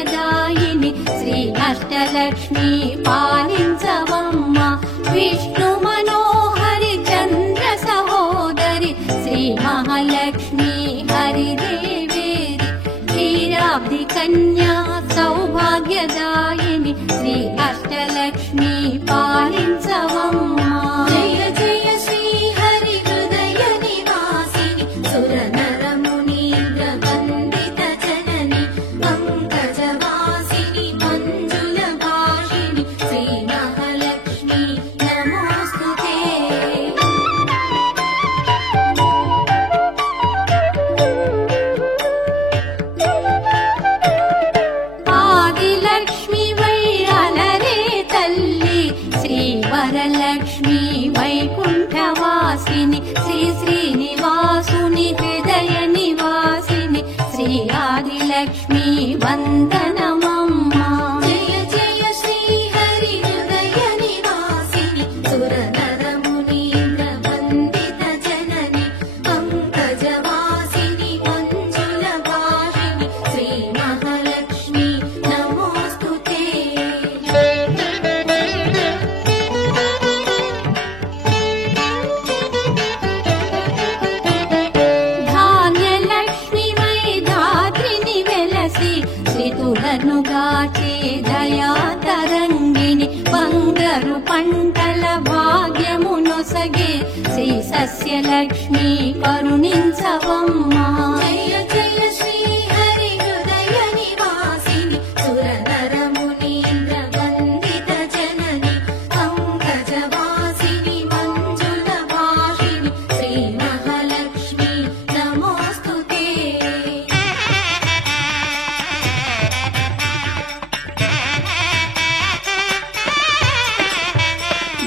సౌభాగ్యదాయిని శ్రీ అష్టలక్ష్మి పాలించవమ్మ. విష్ణు మనోహరి చంద్ర సహోదరి శ్రీ మహాలక్ష్మి హరిదేవేరి క్షీరాబ్ది కన్యా సౌభాగ్యదాయిని శ్రీ అష్టలక్ష్మి పాలించవమ్మ. జయ జయ శ్రీ హరి హృదయ నివాసిని సుర నర మునీంద్ర వందిత జనని పంకజవాసిని మంజుల భాషిని శ్రీ మహాలక్ష్మి నమోస్తుతే. ఆదిలక్ష్మి వైరలరే తల్లి శ్రీ వరలక్ష్మి వైకుంఠవాసిని శ్రీ శ్రీనివాసుని హృదయ నివాసిని శ్రీ ఆదిలక్ష్మి వందనమమ్మ. జయ జయ శ్రీ హరి హృదయ నివాసిని సుర నర మునీంద్ర వందిత జనని పంకజవాసిని మంజుల భాషిని శ్రీ మహాలక్ష్మి నమోస్తుతే. ధాన్యలక్ష్మి వై ధాత్రిని వెలసి శ్రీతులను గాచే దయా తరంగిణి బంగారు పంటల భాగ్యమునొసగే శ్రీ సస్యలక్ష్మి కరుణించవమ్మ. జయ జయ శ్రీ హరి హృదయ నివాసిని సుర నర మునీంద్ర వందిత జనని పంకజవాసిని మంజుల భాషిని శ్రీ మహాలక్ష్మి నమోస్తుతే.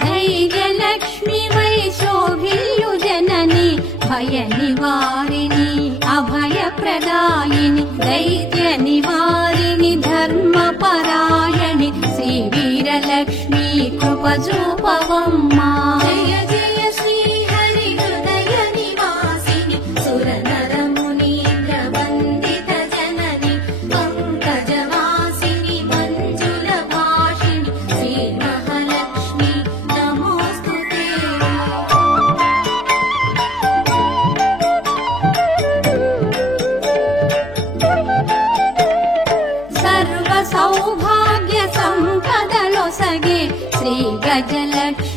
ధైర్యలక్ష్మి వై శోభిల్యు జనని భయ నివారిణి అభయ ప్రదాయిని దైత్య నివారిణి ధర్మపరాయణి శ్రీ వీరలక్ష్మి కృప చూపవమ్మ. జయ జయ శ్రీ హరి హృదయ నివాసిని సుర నర మునీంద్ర వందిత జనని పంకజవాసిని మంజుల భాషిని శ్రీ మహాలక్ష్మి నమోస్తుతే. సర్వ సౌభాగ్య సంపదలొసగే శ్రీ గజలక్ష్మి